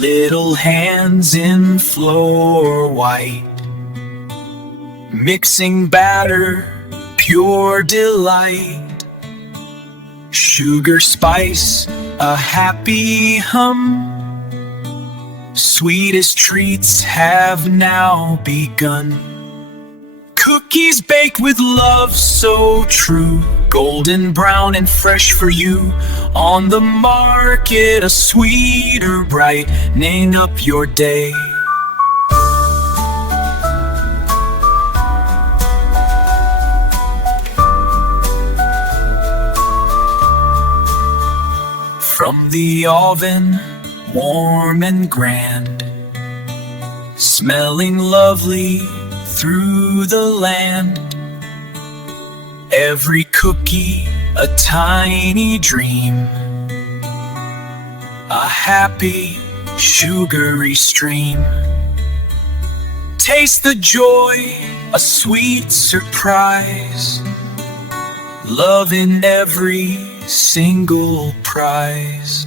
Little hands in flour white, mixing batter, pure delight. Sugar spice, a happy hum. Sweetest treats have now begun. Cookies baked with love so true, golden brown and fresh for you. On the market, a sweeter brightening up your day. From the oven, warm and grand, smelling lovely through the land. Every cookie a tiny dream, a happy sugary stream. Taste the joy, a sweet surprise, love in every single prize.